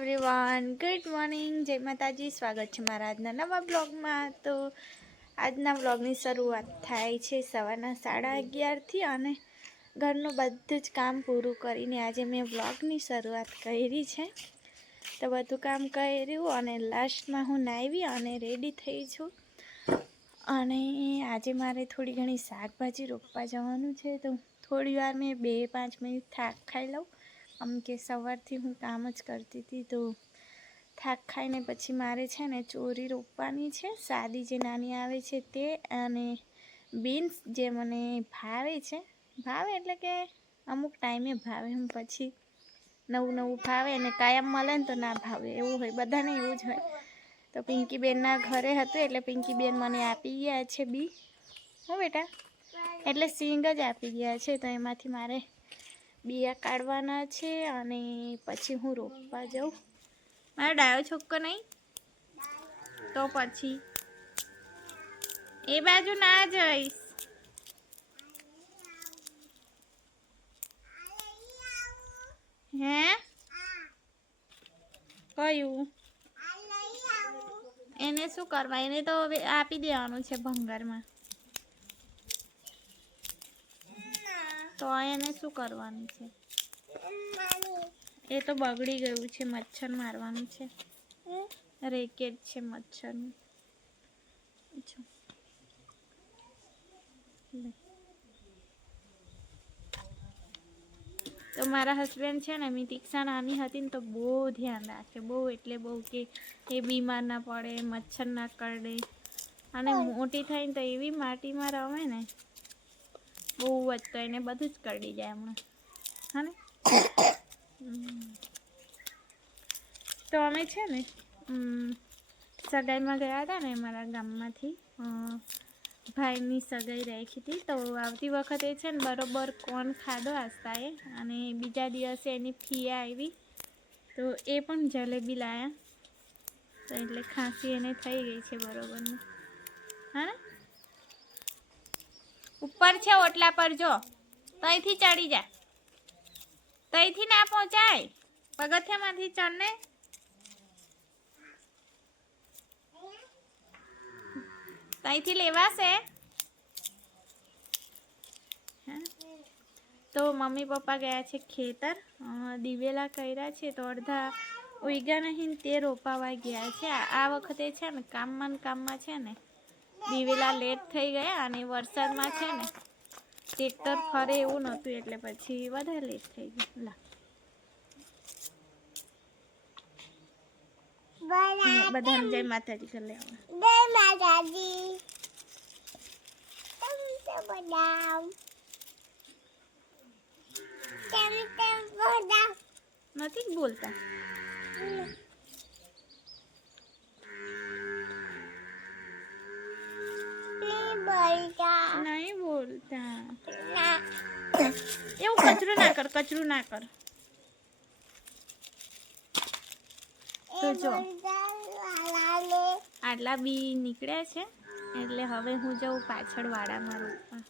Everyone good morning જય માતાજી. સ્વાગત છે મારા આજના નવા બ્લોગમાં. તો આજના બ્લોગની શરૂઆત થાય છે સવારના સાડા અગિયારથી અને ઘરનું બધું જ કામ પૂરું કરીને આજે મેં બ્લોગની શરૂઆત કરી છે. તો બધું કામ કર્યું અને લાસ્ટમાં હું નાવી અને રેડી થઈ છું. અને આજે મારે થોડી ઘણી શાકભાજી રોપવા જવાનું છે. તો થોડી વાર મેં બે પાંચ મિનિટ થાક ખાઈ લઉં. આમ કે સવારથી હું કામ જ કરતી હતી તો થાક ખાઈને પછી મારે છે ને ચોરી રોપવાની છે. સાદી જે નાની આવે છે તે અને બીન્સ જે મને ભાવે છે. ભાવે એટલે કે અમુક ટાઈમે ભાવે એમ પછી નવું નવું ભાવે અને કાયમ મળે ને તો ના ભાવે. એવું હોય, બધાને એવું જ હોય. તો પિંકીબેનના ઘરે હતું એટલે પિંકીબેન મને આપી ગયા છે બી. હો બેટા? એટલે સિંગ જ આપી ગયા છે તો એમાંથી મારે બિયા કાઢવાના છે અને પછી હું રોપવા જાઉં. મારો ડાયો છોકરો નહીં? તો પછી. એ બાજુ ના જઈશ. હે? કયું? એને શું કરવા? એને તો આપી દેવાનું છે ભંગારમાં. તો એને શું કરવાનું છે? એ તો બગડી ગયું છે મચ્છર મારવાનું છે. રેકેટ છે મચ્છરનું. તો મારા હસબન્ડ છે ને મેં તીક્ષા નાની હતી ને તો બહુ ધ્યાન રાખે. બહુ એટલે બહુ કે એ બીમાર ના પડે મચ્છર ના કરડે. અને મોટી થઈને તો એવી માટીમાં રમે ને બહુ જ તો એને બધું જ કરડી જાય હમણાં. હા ને? તો અમે છે ને સગાઈમાં ગયા હતા ને મારા ગામમાંથી. ભાઈની સગાઈ રાખી હતી તો. આવતી વખતે છે ને બરોબર કોણ ખાધો આસ્તાએ અને બીજા દિવસે એની ફી આવી. તો એ પણ જલેબી લાયા. તો એટલે ખાંસી એને થઈ ગઈ છે બરોબરની. હા ને? ઉપર છે ઓટલા પર, જો. તહીંથી ચડી જા. તહીંથી ના પહોંચાય. પગથિયામાંથી ચડ ને. તઈથી લેવાશે? તો મમ્મી પપ્પા ગયા છે ખેતર. દિવેલા કર્યા છે તો અડધા ઉગ્યા નહીં તે રોપાવા ગયા છે. આ વખતે છે ને કામમાં કામમાં છે ને દિવેલા લેટ થઈ ગયા અને વરસાદમાં છે ને ટ્રેક્ટર ફરે એવું નહોતું એટલે પછી વધારે લેટ થઈ ગયું. લા. બધાને જય માતાજી કરી લેવા નથી બોલતા? કચરું ના કર. જો. આટલા બી નીકળ્યા છે એટલે હવે હું જઉં પાછળ વાડામાં રોપવા.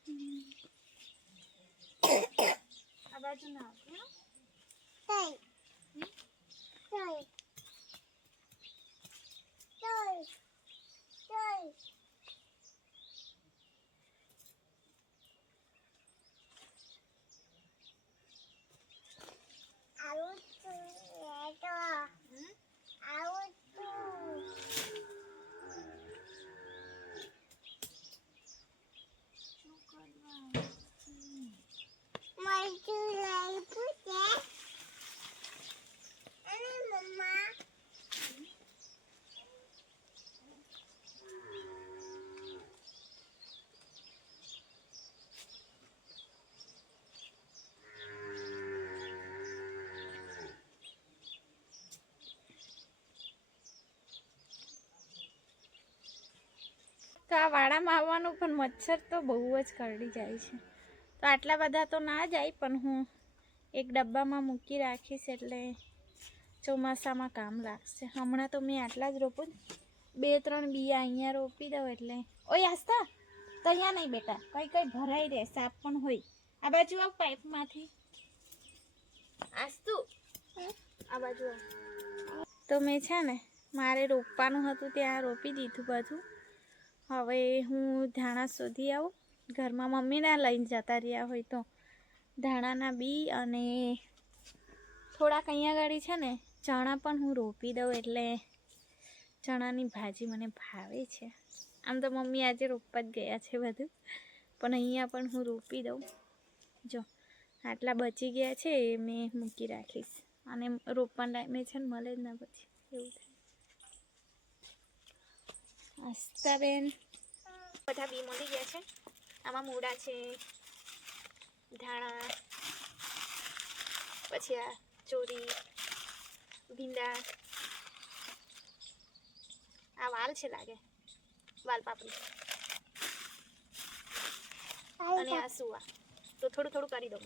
હમ. આ બાજુ ના આવતી, હો. તો આ વાડામાં આવવાનું પણ મચ્છર તો બહુ જ કરડી જાય છે. તો આટલા બધા તો ના જાય, પણ હું એક ડબ્બામાં મૂકી રાખીશ એટલે ચોમાસામાં કામ લાગશે. હમણાં તો મેં આટલા જ રોપું બે, ત્રણ બિયા અહીંયા રોપી દઉં એટલે. ઓય આસ્તા તો અહીંયા નહીં બેટા. કઈ કઈ ભરાઈ રહે, સાપ પણ હોય. આ બાજુ આવ પાઇપમાંથી. આસ્તુ! આ બાજુ તો મેં છે ને, મારે રોપવાનું હતું, ત્યાં રોપી દીધું બધું. હવે હું ધાણા શોધી આવું. ઘરમાં મમ્મીના લઈને જતા રહ્યા હોય તો. ધાણાના બી અને થોડાક અહીંયા આગળ છે ને, ચણા પણ હું રોપી દઉં એટલે ચણાની ભાજી મને ભાવે છે. આમ તો મમ્મી આજે રોપવા જ ગયા છે બધું. પણ અહીંયા પણ હું રોપી દઉં. જો, આટલા બચી ગયા છે એ મેં મૂકી રાખીશ. અને રોપવાના ટાઈમે છે ને, મળે જ ના પછી. એવું આસ્તાબેન બધા બી મળી ગયા છે. આમાં મૂળા છે ધાણા પછી આ ચોરી ભીંડા આ વાલ છે લાગે વાલ પાપડી. અને આ સુવા. તો થોડું થોડું કરી દઉં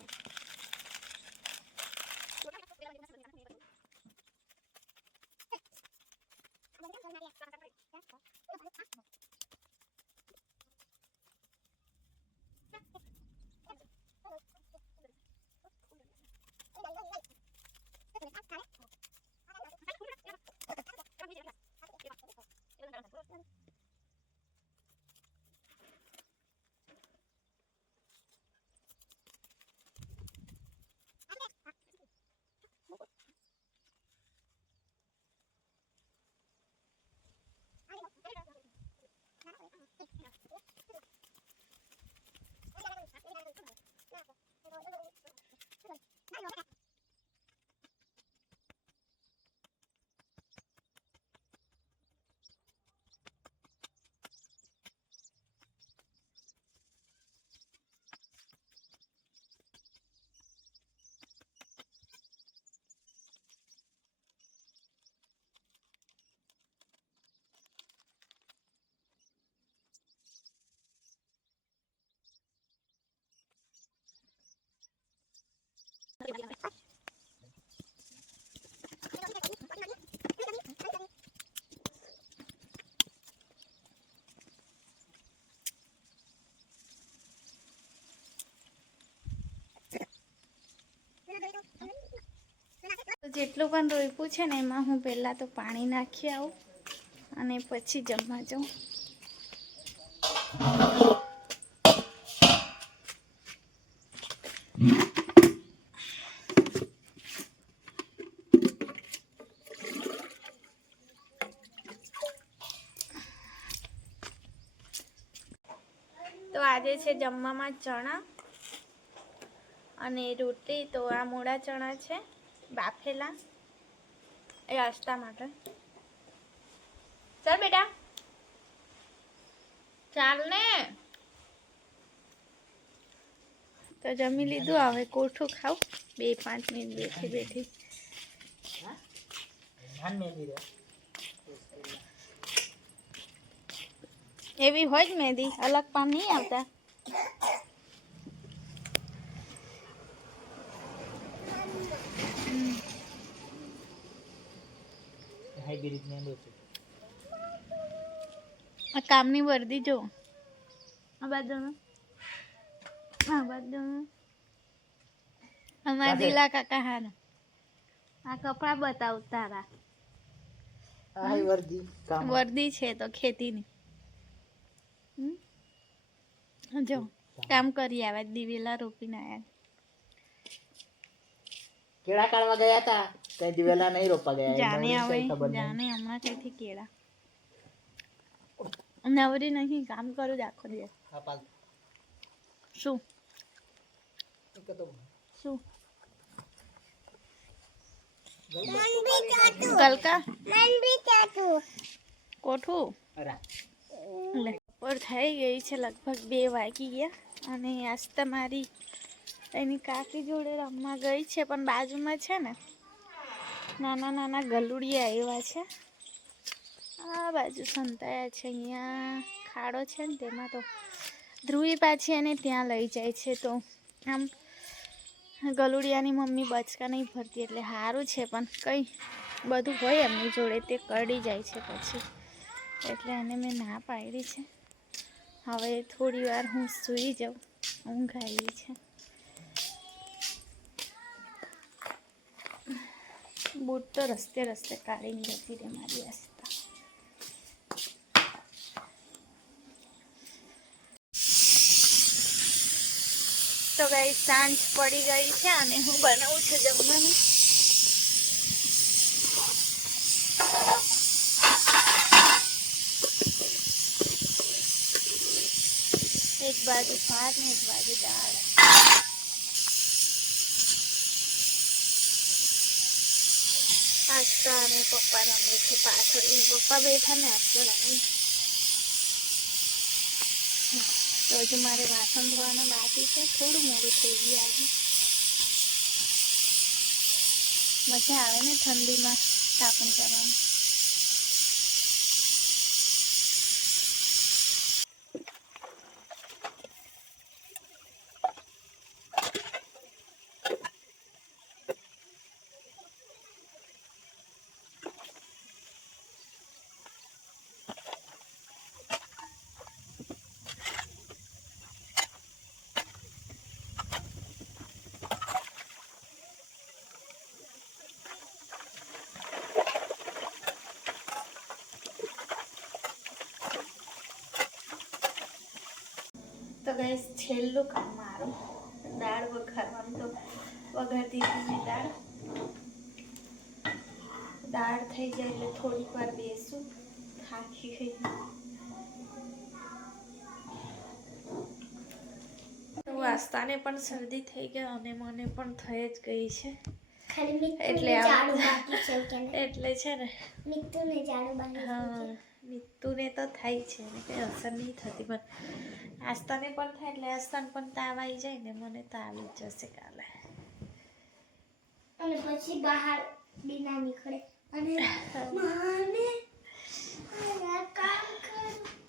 જેટલું પણ રોપ્યું છે ને એમાં હું પહેલાં તો પાણી નાખી આવું અને પછી જમવા જાઉં. છે જમવામાં ચણા અને રોટલી, તો આ મોડા ચણા છે, બાફેલા. એ આસ્તા માટે. ચાલ બેટા. ચાલ ને તો જમી લીધું, હવે કોઠું ખાવ બે પાંચ મિનિટ બેઠી બેઠી. એવી હોય જ મહેંદી અલગ પાન નહીં આવતા. છે આ કામની વર્દી જો. આ બાજુમાં. આ બાજુમાં. અમારા દિલા કાકા હાર. આ કપડા બતાવ તારા. આ વર્દી વર્દી છે તો ખેતીની. હમ? જો કામ કરી આવે દિવેલા રોપીને આવ્યા કેળા કાઢવા ગયા હતા? કઈ દિવેલા નહીં રોપવા ગયા જાને એમને આવે કઈ ખબર નહીં. જાને હમણાં કઈથી કેળા. નવરી નહીં કામ કરું જ આખો દિવસ. હા, પાલ. શું? એક તો શું? ગલકા કોઠું? અરા. લે. બપોર થઈ ગઈ છે, લગભગ બે વાગી ગયા. અને આજ તમારી એની કાકી જોડે રમવા ગઈ છે, પણ બાજુમાં છે ને, નાના નાના ગલુડિયા આવ્યા છે. આ બાજુ સંતાયા છે, અહીંયા ખાડો છે ને, તેમાં તો ધ્રુવી પાછી એને ત્યાં લઈ જાય છે, તો આમ ગલુડિયાની મમ્મી બચકા નહીં ભરતી, એટલે સારું છે, પણ કંઈ બધું હોય એમની જોડે, તે કડી જાય છે પછી. એટલે એને મેં ના પાડી છે. હવે થોડી વાર હું સૂઈ જાઉં. ઊંઘ આવી છે. બૂટ તો રસ્તે રસ્તે કાઢીને જતી રહે મારી આસ્તા તો ગઈ સાંજ પડી ગઈ છે અને હું બનાવું છું જમવાનું. એક બાજુ ભાત ને એક બાજુ દાળ અને પપ્પા રમે છે પાછળ પપ્પા બેઠા ને આસ્તા રમે તો હજુ મારે વાસણ ધોવાનું બાકી છે થોડું મોડું થઈ ગયું આજે મજા આવે ને ઠંડીમાં તાપણ કરવાનું ગઈશ છેલ્લું કામ મારું. દાળ વઘારવાનું તો વઘારતી હતી મેં દાળ. દાળ થઈ જાય એટલે થોડીક વાર બેસું. થાકી ગઈ. આસ્તાને પણ શરદી થઈ ગઈ અને મને પણ થઈ જ ગઈ છે. એટલે? એટલે છે ને. હા. છે. મિત્તુને તો થાય છે. એને કંઈ અસર નહીં થતી પણ આસ્તાને પણ થાય એટલે આસ્તાને પણ તાવ આવી જાય ને મને તો આવી જ જશે કાલે. અને પછી બહાર બિના નીકળે. અને મને કામ કા